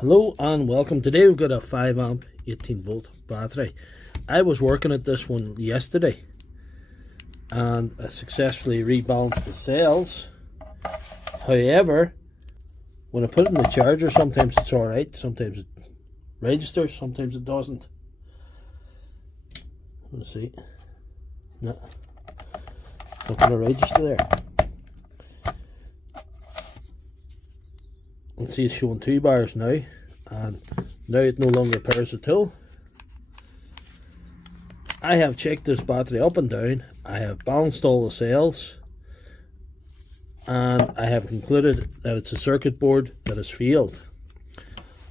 Hello and welcome. Today we've got a 5 amp 18 volt battery. I was working at this one yesterday and I successfully rebalanced the cells. However, when I put it in the charger, sometimes it's alright, sometimes it registers, sometimes it doesn't. Let's see. No, not going to register there. You can see it's showing 2 bars now, and now it no longer powers the tool. I have checked this battery up and down, I have balanced all the cells, and I have concluded that it's a circuit board that has failed.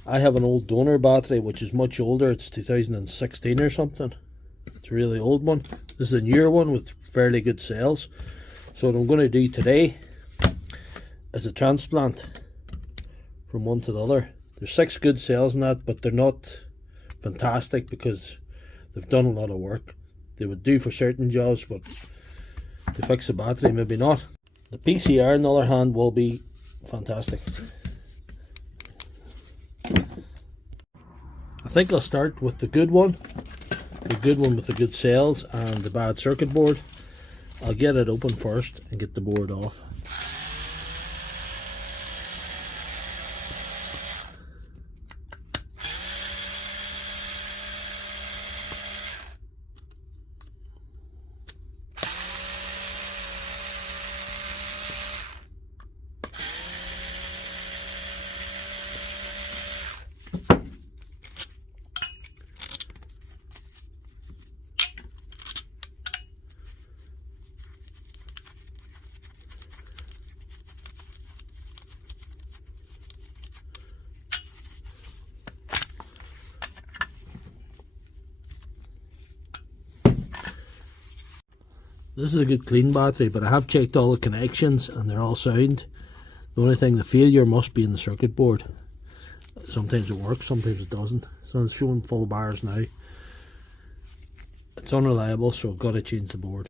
I have an old donor battery which is much older, it's 2016 or something. It's a really old one. This is a newer one with fairly good cells. So what I'm going to do today is a transplant from one to the other. There's 6 good cells in that, but they're not fantastic because they've done a lot of work. They would do for certain jobs, but to fix the battery, maybe not. The PCR, on the other hand, will be fantastic. I think I'll start with the good one with the good cells and the bad circuit board. I'll get it open first and get the board off. This is a good clean battery, but I have checked all the connections and they're all sound. The only thing, the failure must be in the circuit board. Sometimes it works, sometimes it doesn't. So it's showing full bars now. It's unreliable, so I've got to change the board.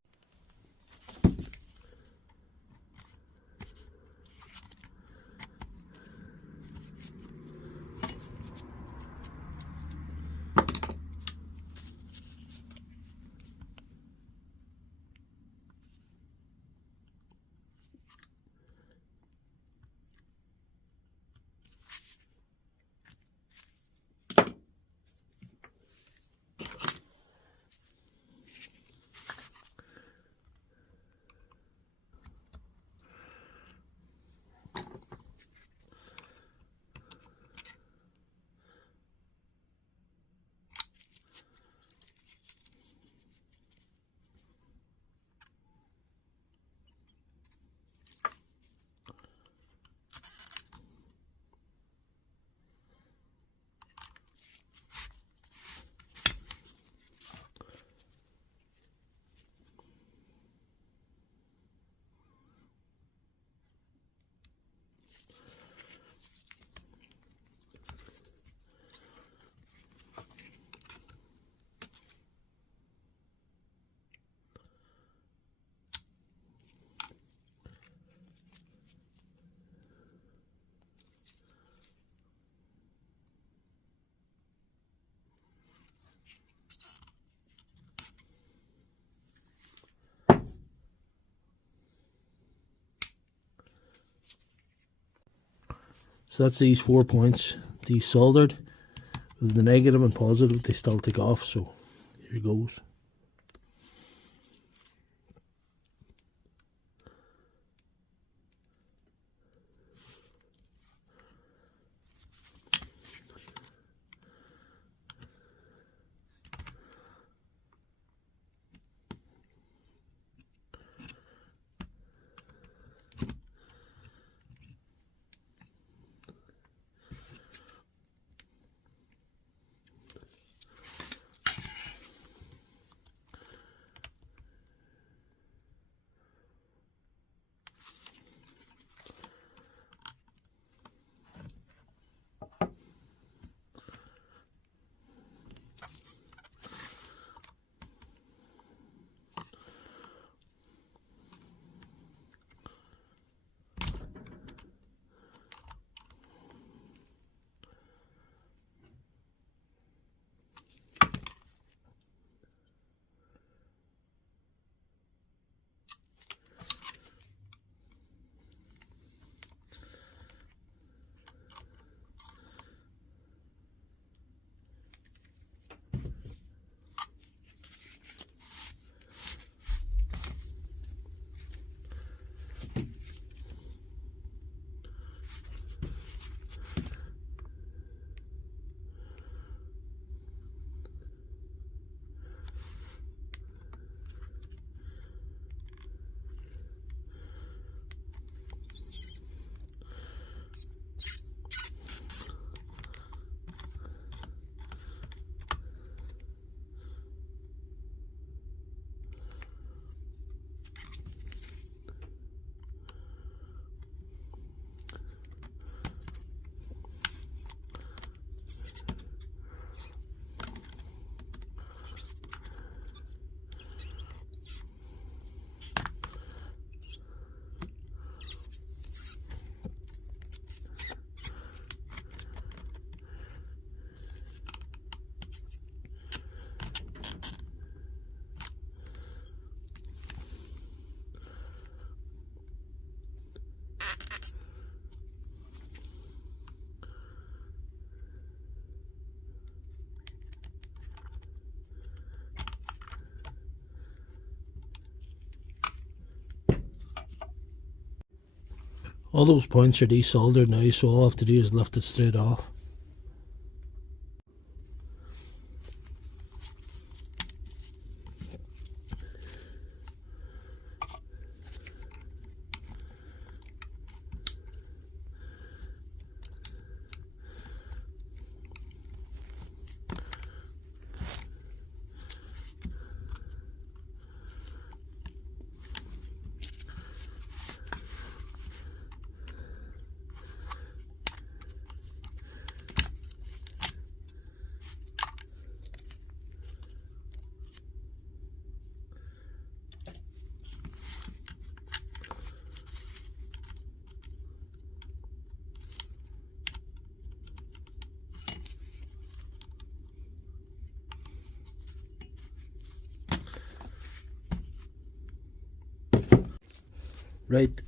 So that's these 4 points desoldered. With the negative and positive, they still take off, so here goes. All those points are desoldered now, so all I have to do is lift it straight off. Right,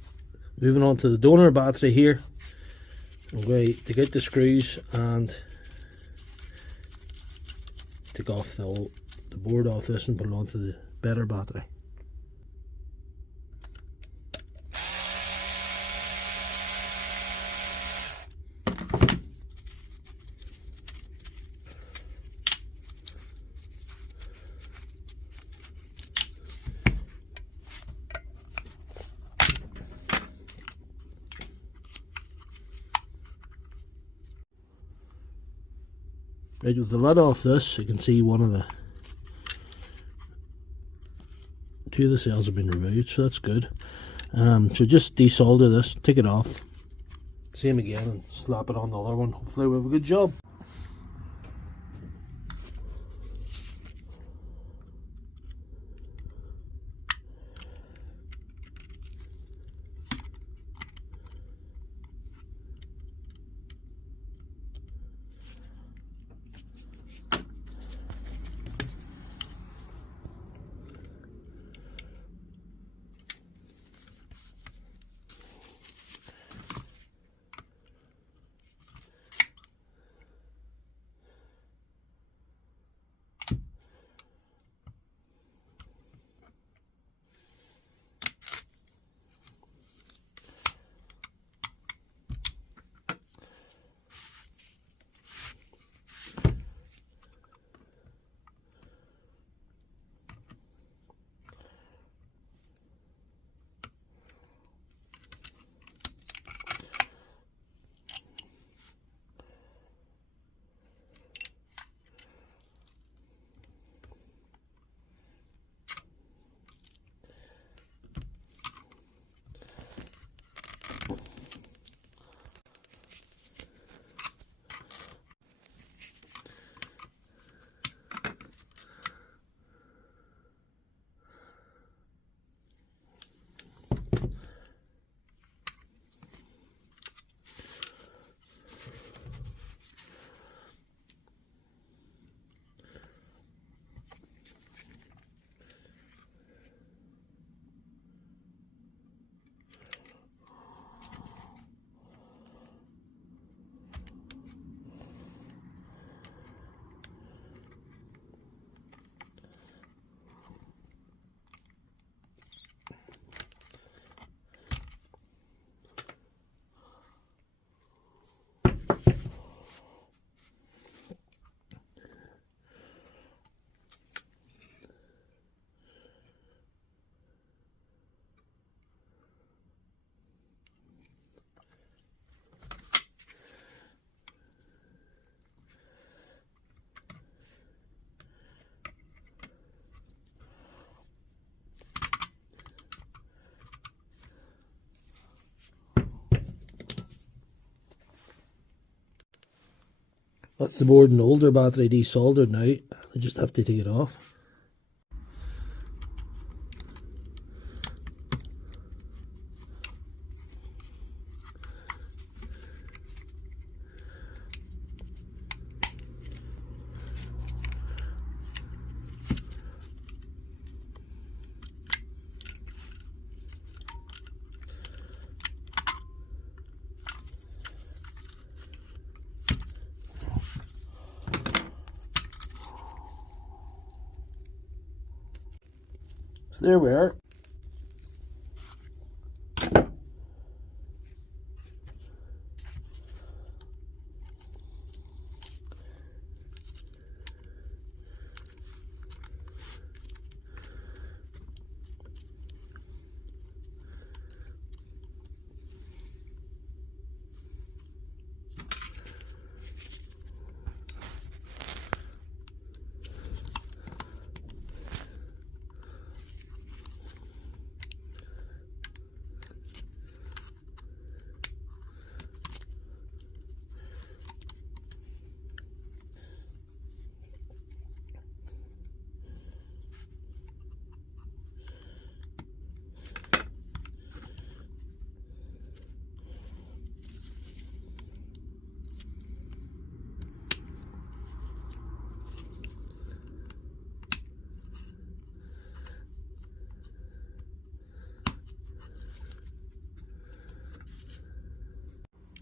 moving on to the donor battery here. I'm going to take out the screws and take off the board off this and put it onto the better battery. Right, with the lid off this, you can see two of the cells have been removed, so that's good. So just desolder this, take it off, same again, and slap it on the other one. Hopefully we have a good job. That's the board and older battery desoldered now. I just have to take it off. There we are.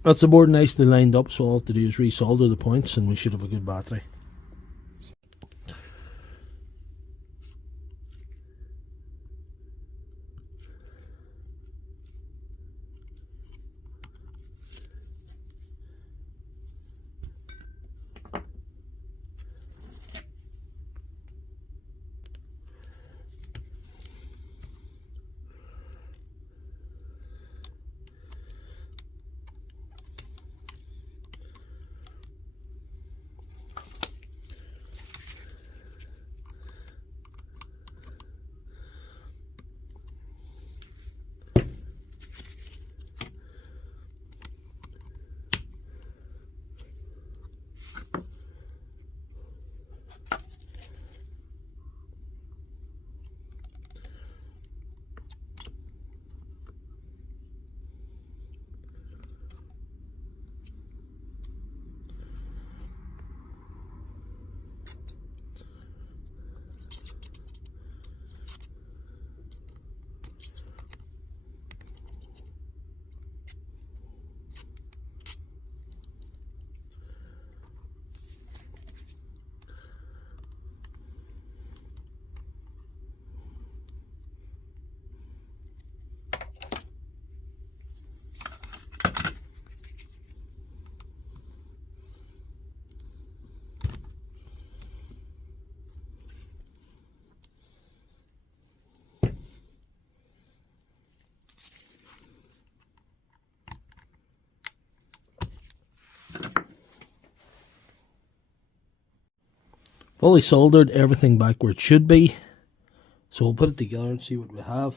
That's the board nicely lined up, so all I have to do is resolder the points and we should have a good battery. Fully soldered everything back where it should be, so we'll put it together and see what we have.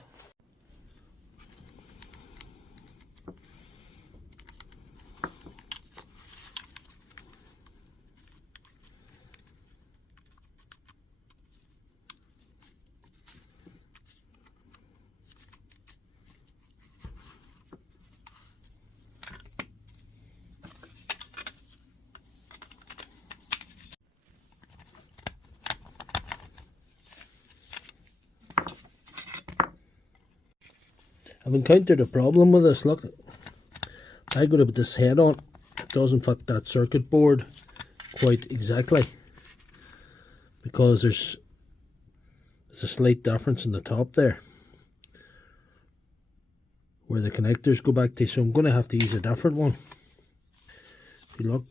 I've encountered a problem with this. Look, I got to put this head on, it doesn't fit that circuit board quite exactly, because there's a slight difference in the top there where the connectors go back to, so I'm going to have to use a different one. If you look,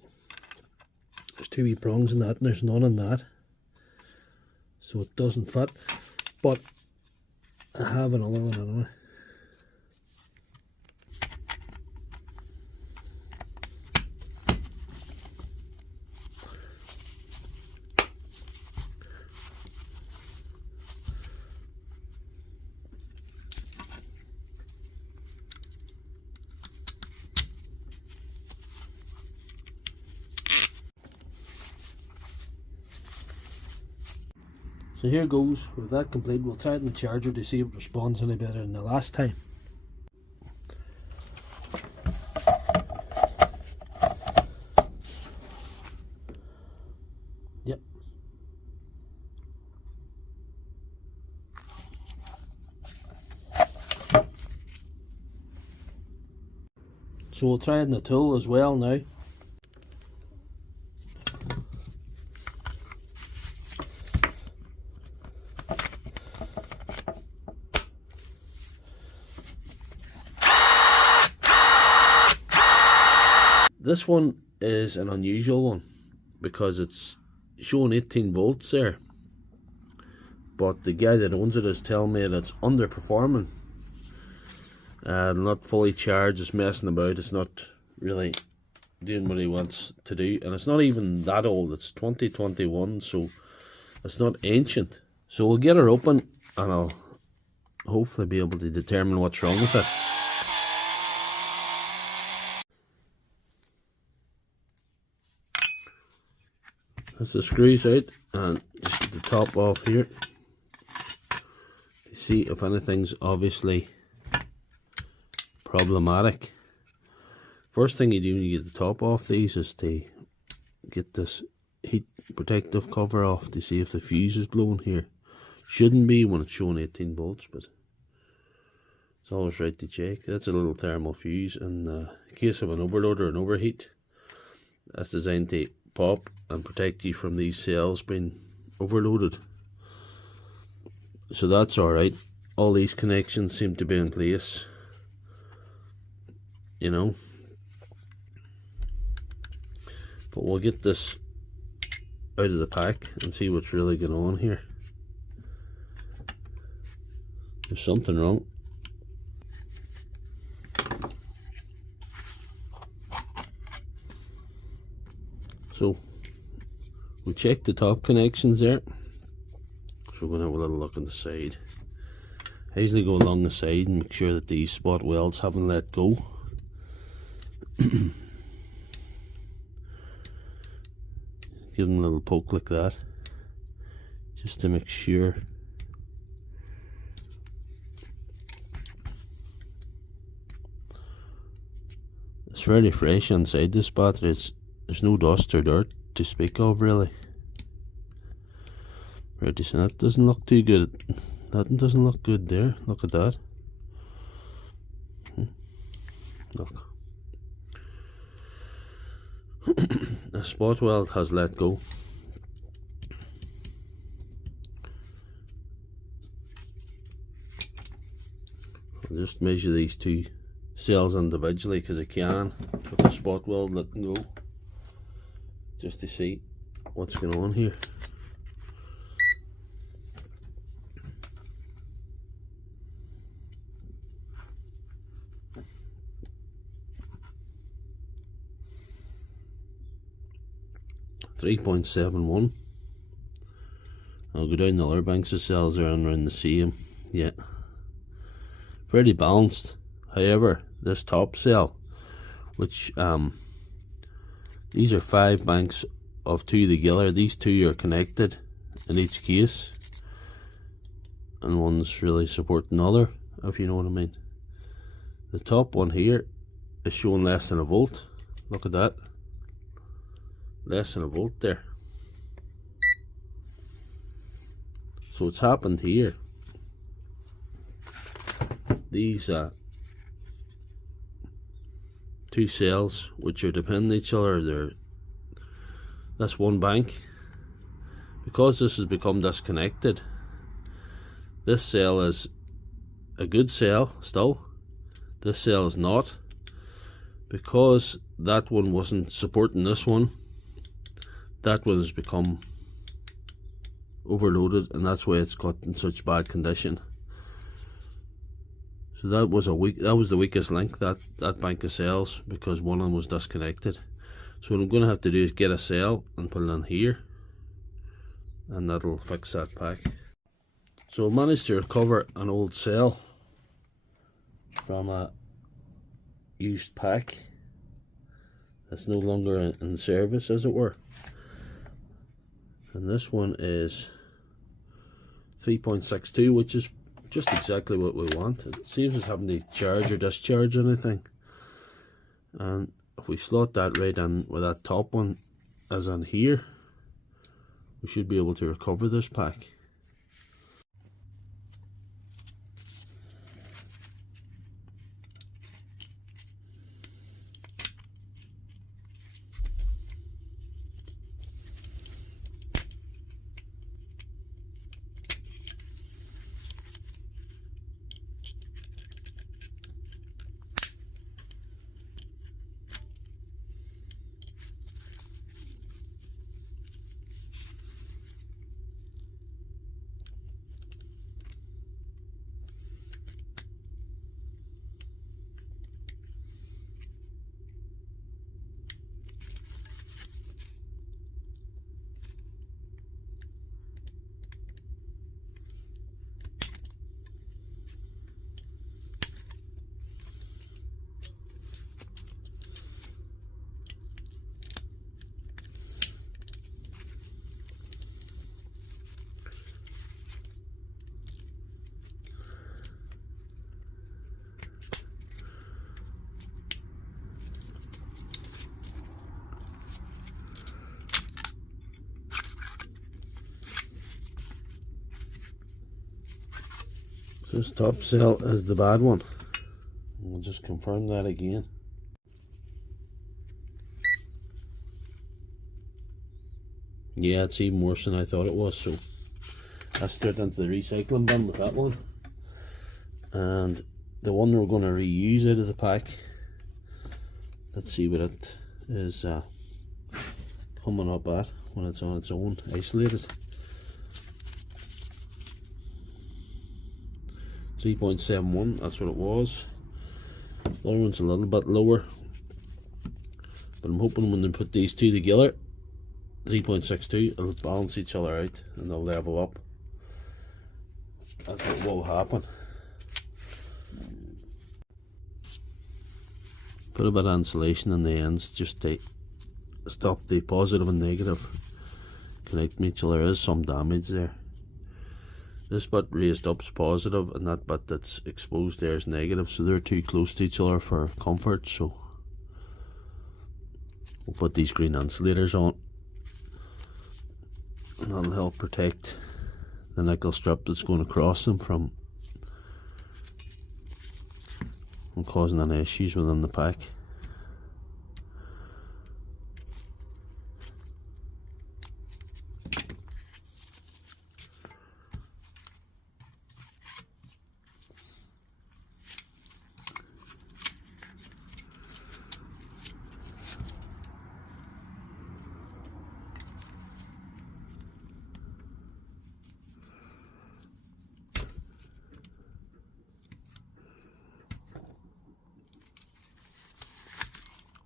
there's two wee prongs in that and there's none in that, so it doesn't fit, but I have another one anyway. So here goes. With that complete, we'll try it in the charger to see if it responds any better than the last time. Yep. So we'll try it in the tool as well now. This one is an unusual one because it's showing 18 volts there, but the guy that owns it is telling me that it's underperforming, not fully charged, it's messing about, it's not really doing what he wants to do, and it's not even that old, it's 2021, so it's not ancient. So we'll get her open and I'll hopefully be able to determine what's wrong with it. As the screws out, and just get the top off here to see if anything's obviously problematic. First thing you do when you get the top off these is to get this heat protective cover off to see if the fuse is blown here. Shouldn't be when it's showing 18 volts, but it's always right to check. That's a little thermal fuse, and in case of an overload or an overheat. That's designed to pop and protect you from these cells being overloaded. So that's alright. All these connections seem to be in place, you know. But we'll get this out of the pack and see what's really going on here. There's something wrong. So we checked the top connections there. So we're going to have a little look on the side. I usually go along the side and make sure that these spot welds haven't let go. Give them a little poke like that, just to make sure. It's fairly fresh inside this battery. There's no dust or dirt to speak of, really. Right, so that doesn't look too good. That doesn't look good there. Look at that. Look. The spot weld has let go. I'll just measure these two cells individually because I can with the spot weld letting go, just to see what's going on here. .71. I'll go down the other banks of cells there and around the same. Yeah, fairly balanced. However, this top cell, which these are 5 banks of 2 together. These 2 are connected in each case, and one's really supporting the other, if you know what I mean. The top one here is showing less than a volt. Look at that. Less than a volt there. So what's happened here, these 2 cells which are dependent on each other, that's one bank. Because this has become disconnected, this cell is a good cell still, this cell is not, because that one wasn't supporting this one. That one has become overloaded, and that's why it's got in such bad condition. So that was the weakest link, that bank of cells, because one of them was disconnected. So what I'm going to have to do is get a cell and put it in here, and that'll fix that pack. So I managed to recover an old cell from a used pack that's no longer in service, as it were. And this one is 3.62, which is just exactly what we want. It saves us having to charge or discharge anything. And if we slot that right in where that top one is in here, we should be able to recover this pack. This top cell is the bad one. We'll just confirm that again. Yeah, it's even worse than I thought it was, so that's straight into the recycling bin with that one. And the one we're going to reuse out of the pack, let's see what it is coming up at when it's on its own, isolated. 3.71, that's what it was. The other one's a little bit lower, but I'm hoping when they put these two together, 3.62, it'll balance each other out and they'll level up. That's what will happen. Put a bit of insulation in the ends just to stop the positive and negative connecting each other. There is some damage there. This bit raised up's positive and that bit that's exposed there is negative, so they're too close to each other for comfort, so we'll put these green insulators on and that'll help protect the nickel strip that's going across them from causing any issues within the pack.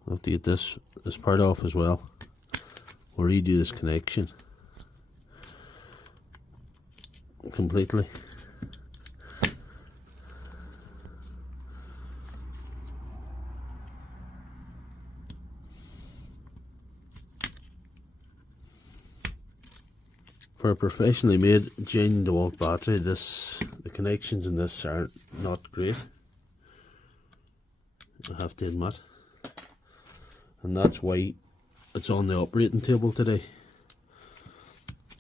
I'll have to get this part off as well. We'll redo this connection completely. For a professionally made genuine Dewalt battery, the connections in this are not great, I have to admit. And that's why it's on the operating table today.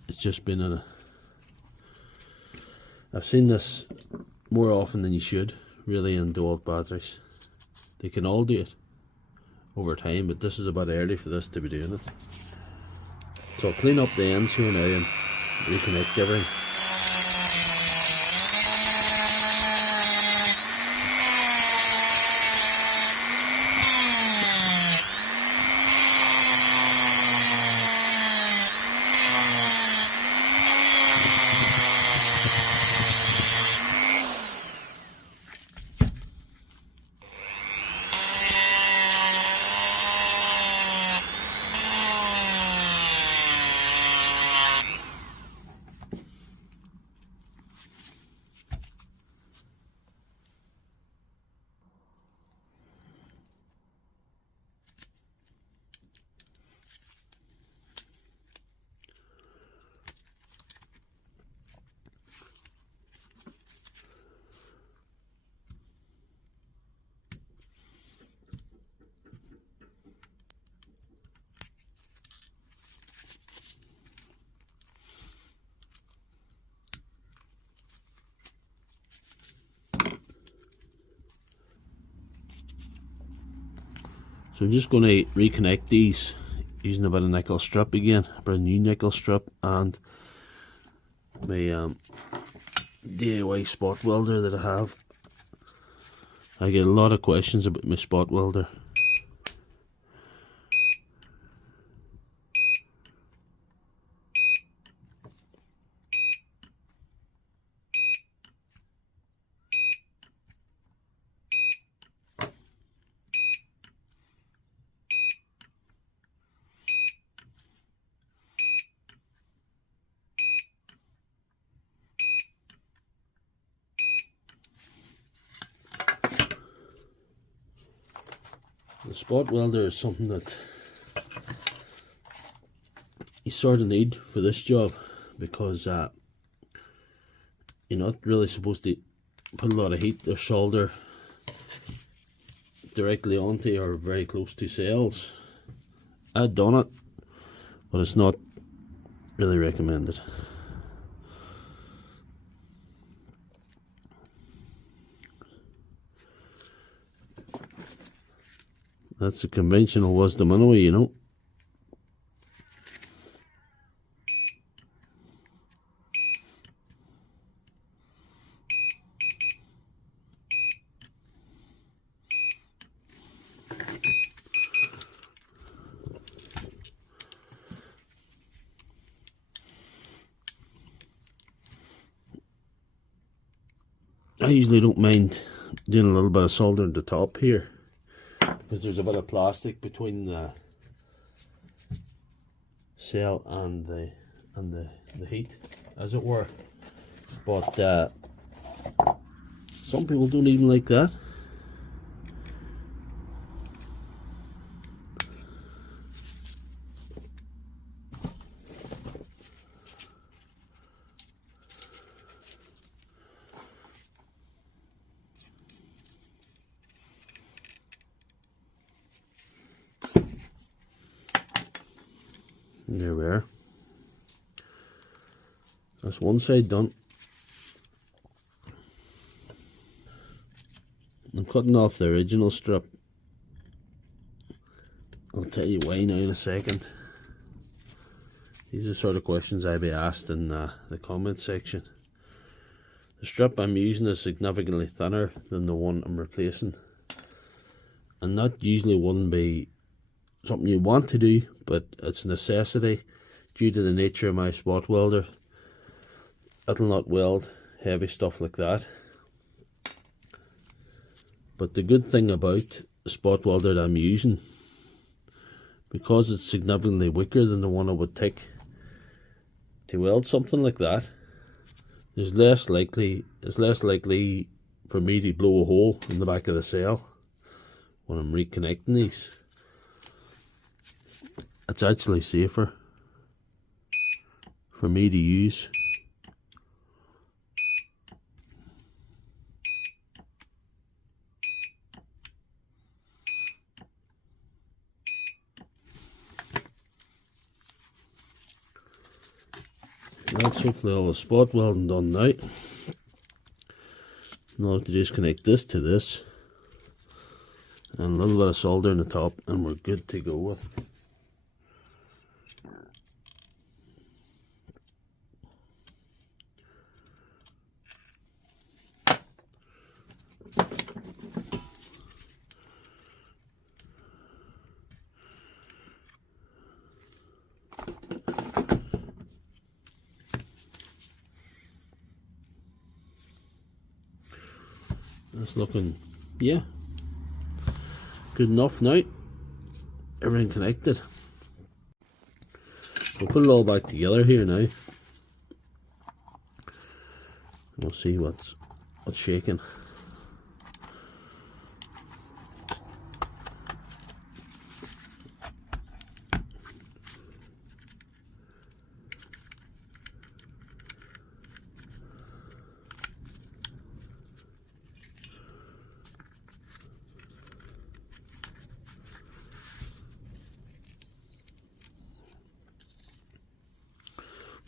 It's just been in a... I've seen this more often than you should, really, in Dewalt batteries. They can all do it over time, but this is a bit early for this to be doing it. So I'll clean up the ends here now and reconnect everything. So I'm just going to reconnect these using a bit of nickel strip again, a brand new nickel strip, and my DIY spot welder that I have. I get a lot of questions about my spot welder. The spot welder is something that you sort of need for this job, because you're not really supposed to put a lot of heat or solder directly onto or very close to cells. I've done it, but it's not really recommended. That's the conventional wisdom anyway, you know. I usually don't mind doing a little bit of soldering at the top here, because there's a bit of plastic between the cell and the heat, as it were. But some people don't even like that. There we are. That's one side done. I'm cutting off the original strip. I'll tell you why now in a second. These are sort of questions I'll be asked in the comment section. The strip I'm using is significantly thinner than the one I'm replacing, and that usually wouldn't be something you want to do, but it's a necessity due to the nature of my spot welder. It'll not weld heavy stuff like that. But the good thing about the spot welder that I'm using, because it's significantly weaker than the one I would take to weld something like that, it's less likely for me to blow a hole in the back of the cell when I'm reconnecting these. It's actually safer for me to use. That's hopefully all the spot welding done now. Now I have to just connect this to this and a little bit of solder on the top, and we're good to go with it. That's looking, yeah, good enough now. Everything connected. We'll put it all back together here now. We'll see what's shaking.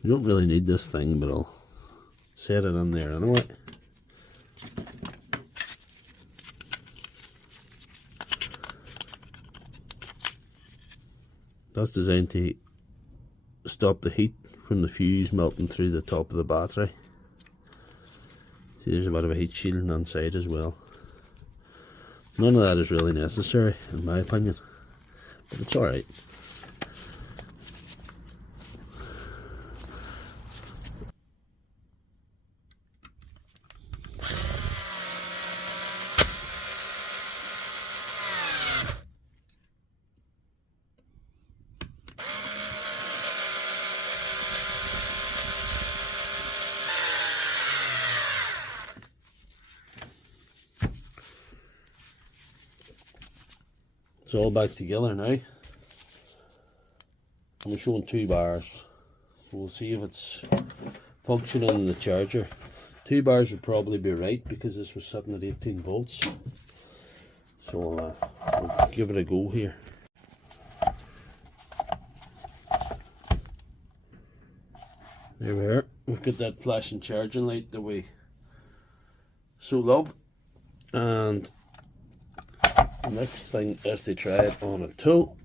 We don't really need this thing, but I'll set it in there anyway. That's designed to stop the heat from the fuse melting through the top of the battery. See, there's a bit of a heat shielding inside as well. None of that is really necessary, in my opinion, but it's alright. It's all back together now. I'm showing 2 bars, so we'll see if it's functioning in the charger. 2 bars would probably be right because this was sitting at 18 volts. So we'll give it a go here. There we are. We've got that flashing charging light that we so love, and the next thing is to try it on a tool.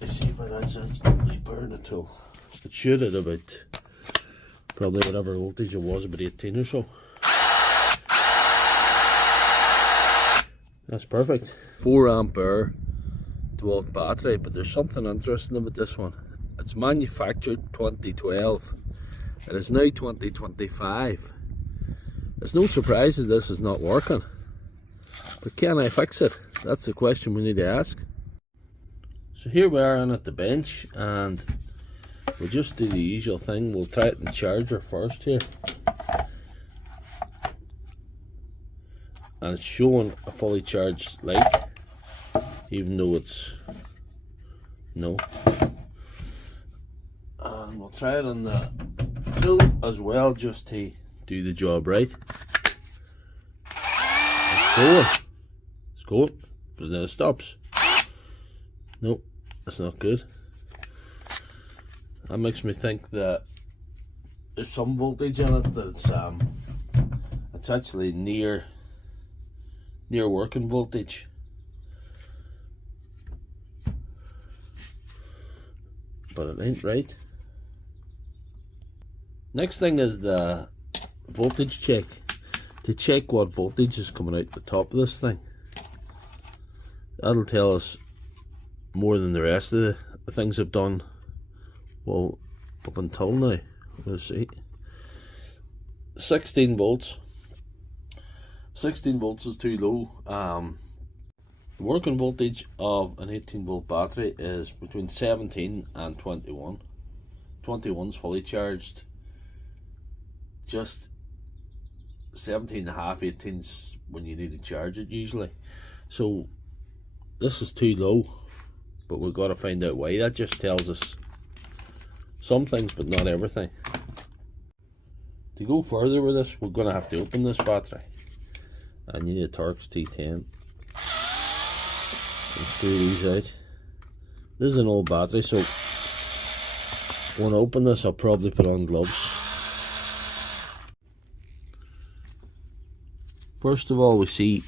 Let's see if it actually burn a tool. It should at about probably whatever voltage it was, about 18 or so. That's perfect. 4 ampere Dewalt battery, but there's something interesting about this one. It's manufactured 2012. It is now 2025. It's no surprise that this is not working. But can I fix it? That's the question we need to ask. So here we are in at the bench, and we'll just do the usual thing. We'll try it in the charger first here. And it's showing a fully charged light, even though it's no. And we'll try it on the tool as well, just to do the job right. It's going. It's going. But then it stops. Nope, that's not good. That makes me think that there's some voltage in it that's it's actually near working voltage. But it ain't right. Next thing is the voltage check. To check what voltage is coming out the top of this thing. That'll tell us more than the rest of the things I've done, well, up until now. Let's see. 16 volts. 16 volts is too low. The working voltage of an 18 volt battery is between 17 and 21. 21's fully charged. Just 17 and a half, 18's when you need to charge it usually. So this is too low, but we've got to find out why. That just tells us some things, but not everything. To go further with this, we're going to have to open this battery, and you need a Torx T10 and screw these out. This is an old battery, so when I open this, I'll probably put on gloves. First of all, we see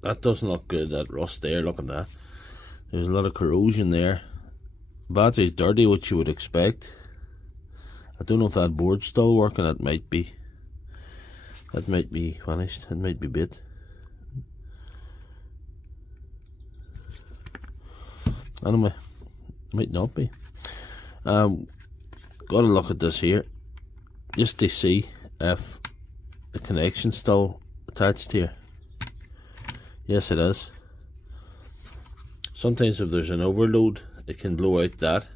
that doesn't look good, that rust there. Look at that. There's a lot of corrosion there. Battery's dirty, which you would expect. I don't know if that board's still working. It might be. That might be finished. It might be bit. Anyway, might not be. Got to look at this here, just to see if the connection's still attached here. Yes, it is. Sometimes if there's an overload, it can blow out that.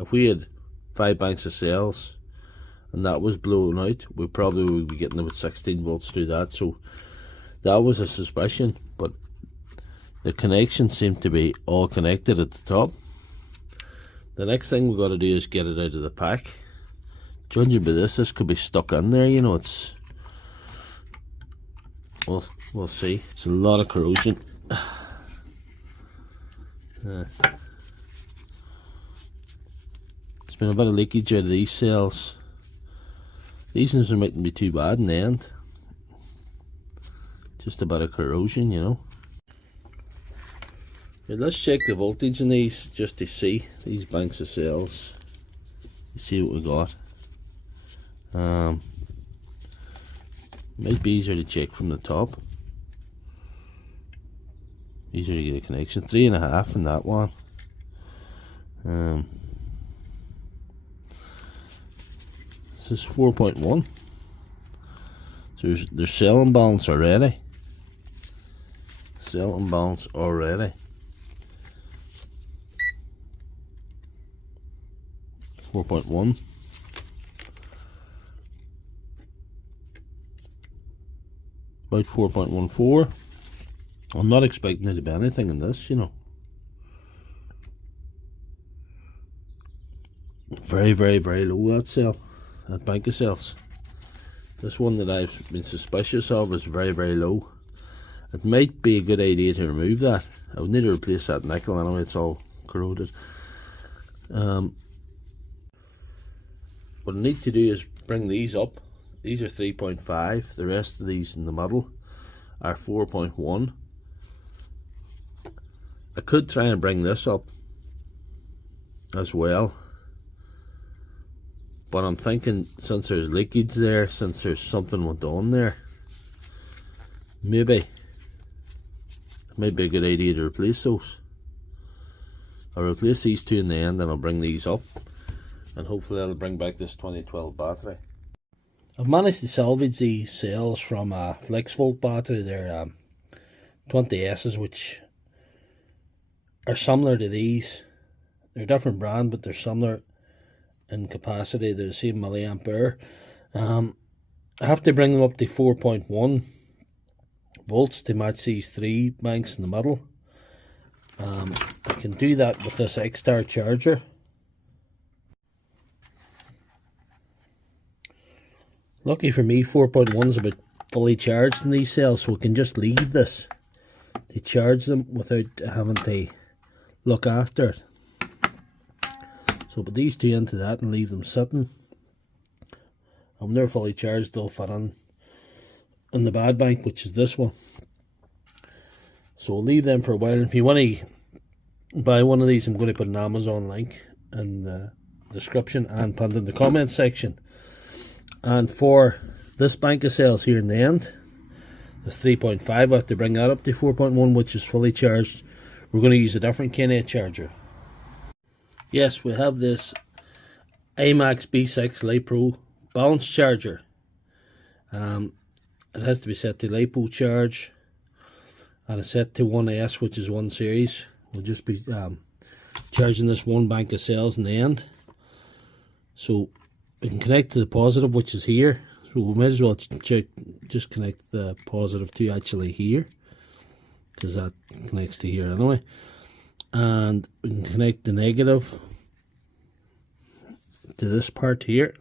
If we had 5 banks of cells and that was blown out, we probably would be getting about 16 volts through that. So that was a suspicion, but the connections seem to be all connected at the top. The next thing we've got to do is get it out of the pack. Judging by this could be stuck in there, you know. It's we'll see. It's a lot of corrosion. There's been a bit of leakage out of these cells. These ones mightn't be too bad in the end. Just a bit of corrosion, you know. Right, let's check the voltage in these just to see these banks of cells. See what we got. Might be easier to check from the top. Easier to get a connection. 3.5 in that one. This is 4.1. So there's cell imbalance already. Cell imbalance already. 4.1. About 4.14. I'm not expecting there to be anything in this, you know. Very, very, very low, that cell. That bank of cells. This one that I've been suspicious of is very, very low. It might be a good idea to remove that. I would need to replace that nickel anyway, it's all corroded. What I need to do is bring these up. These are 3.5, the rest of these in the middle are 4.1. I could try and bring this up as well, but I'm thinking since there's leakage there, since there's something went on there, maybe it might be a good idea to replace those. I'll replace these two in the end and I'll bring these up, and hopefully that'll bring back this 2012 battery. I've managed to salvage these cells from a FlexVolt battery. They're 20S's, which are similar to these. They're a different brand, but they're similar in capacity. They're the same milliampere. I have to bring them up to 4.1 volts to match these 3 banks in the middle. I can do that with this X-Star charger. Lucky for me, 4.1 is about fully charged in these cells, so we can just leave this to charge them without having to look after it. So put these two into that and leave them sitting. And when they're fully charged, they'll fit in the bad bank, which is this one. So we'll leave them for a while. If you want to buy one of these, I'm going to put an Amazon link in the description and put it in the comment section. And for this bank of cells here in the end, this 3.5, I have to bring that up to 4.1, which is fully charged. We're going to use a different kind of charger. Yes, we have this iMax B6 LiPro balance charger. It has to be set to LiPo charge, and it's set to 1S, which is 1 series. We'll just be charging this one bank of cells in the end. So we can connect to the positive, which is here. So we might as well just connect the positive to actually here, because that connects to here anyway. And we can connect the negative to this part here.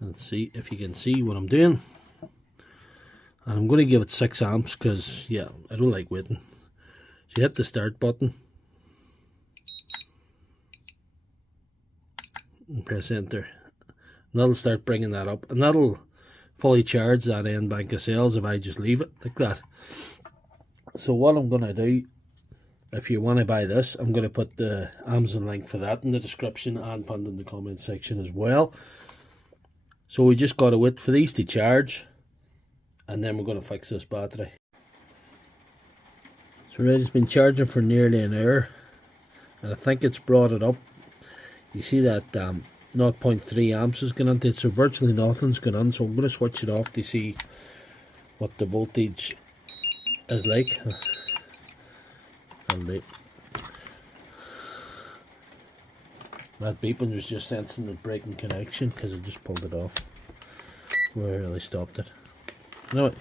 Let's see if you can see what I'm doing. And I'm going to give it 6 amps because, yeah, I don't like waiting. So you hit the start button and press enter. And that'll start bringing that up. And that'll fully charge that end bank of cells if I just leave it like that. So what I'm going to do, if you want to buy this, I'm going to put the Amazon link for that in the description and put it in the comment section as well. So we just got to wait for these to charge, and then we're going to fix this battery. So it's been charging for nearly an hour, and I think it's brought it up. You see that 0.3 amps has gone into it, so virtually nothing's gone on. So I'm going to switch it off to see what the voltage is like. That beeping was just sensing the breaking connection because I just pulled it off where I really stopped it. Anyway,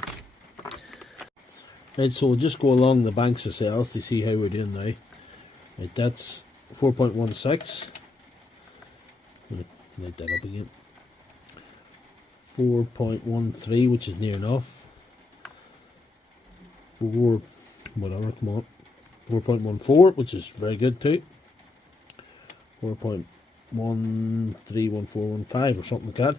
right, so we'll just go along the banks of cells to see how we're doing now. Right, that's 4.16. Light that up again. 4.13, which is near enough. 4, whatever, come on. 4.14, which is very good too. 4.131415 or something like that.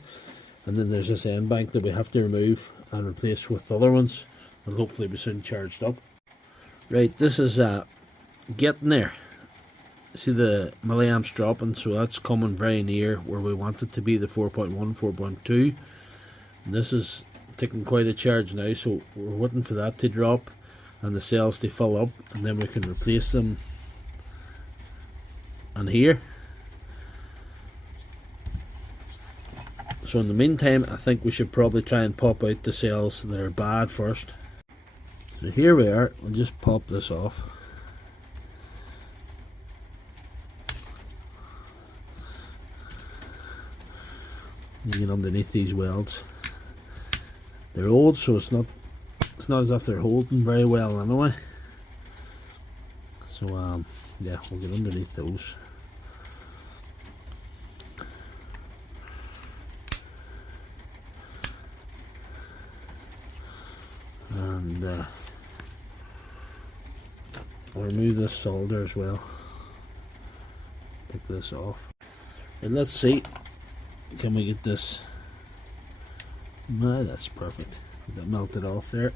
And then there's this end bank that we have to remove and replace with the other ones, and hopefully be soon charged up. Right, this is getting there. See the milliamps dropping, so that's coming very near where we want it to be, the 4.1, 4.2. And this is taking quite a charge now, so we're waiting for that to drop and the cells to fill up, and then we can replace them. And here, so in the meantime, I think we should probably try and pop out the cells that are bad first. So here we are. We'll just pop this off. You get underneath these welds. They're old, so it's not as if they're holding very well anyway. So yeah, we'll get underneath those. And I'll remove this solder as well. Take this off. And let's see, can we get this? No, that's perfect. Get that melted off there.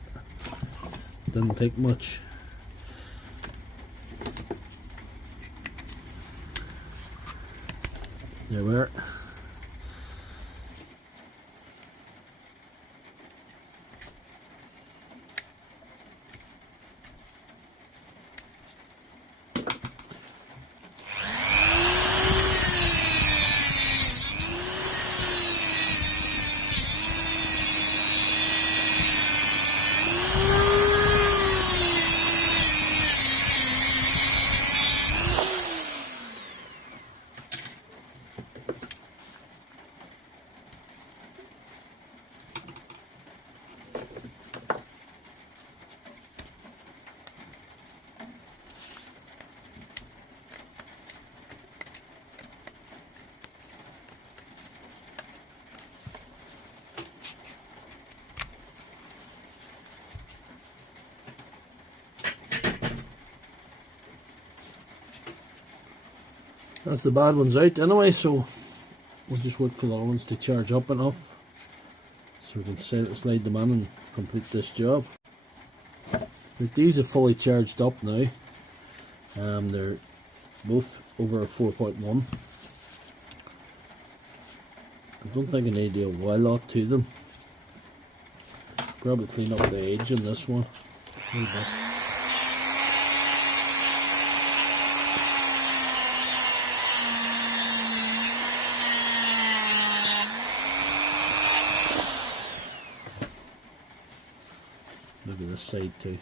Didn't take much. There we are. That's the bad ones out anyway, so we'll just wait for the other ones to charge up enough so we can slide them in and complete this job. But these are fully charged up now. They're both over a 4.1. I don't think I need to do a whole lot to them. Probably clean up the edge on this one. Look at this side too.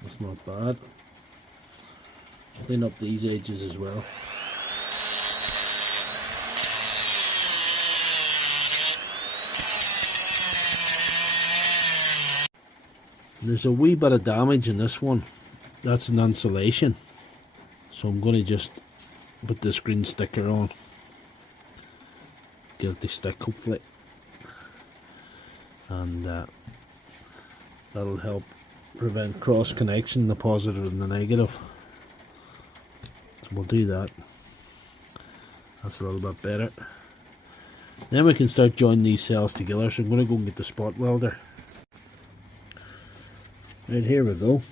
That's not bad. Clean up these edges as well. There's a wee bit of damage in this one. That's an insulation. So I'm going to just put this green sticker on. Get it to stick hopefully. And that'll help prevent cross connection, the positive and the negative. So we'll do that. That's a little bit better. Then we can start joining these cells together. So I'm going to go and get the spot welder. Right, here we go.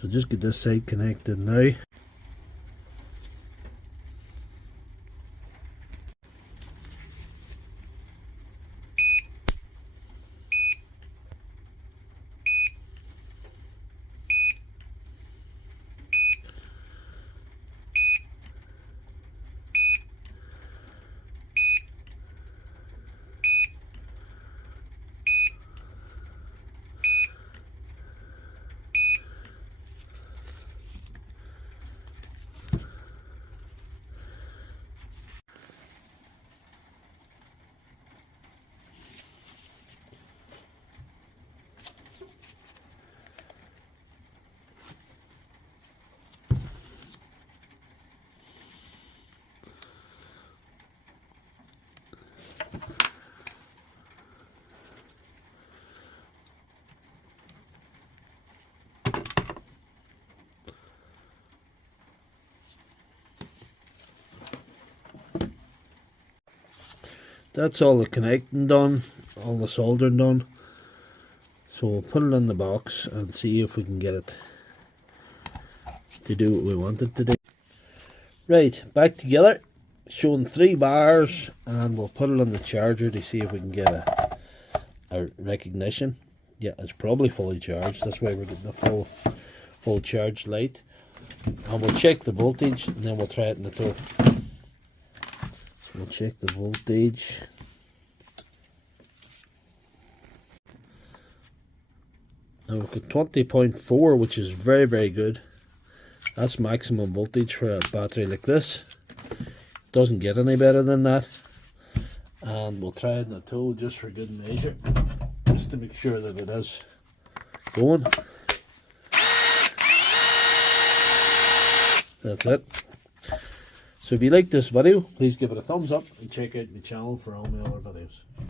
So just get this side connected now. That's all the connecting done, all the soldering done. So we'll put it in the box and see if we can get it to do what we want it to do. Right, back together, showing 3 bars, and we'll put it on the charger to see if we can get a recognition. Yeah, it's probably fully charged. That's why we're getting a full charged light. And we'll check the voltage, and then we'll try it in the toe. So we'll check the voltage. Now we've got 20.4, which is very, very good. That's maximum voltage for a battery like this. Doesn't get any better than that. And we'll try it in the tool just for good measure, just to make sure that it is going. That's it. So if you like this video, please give it a thumbs up and check out my channel for all my other videos.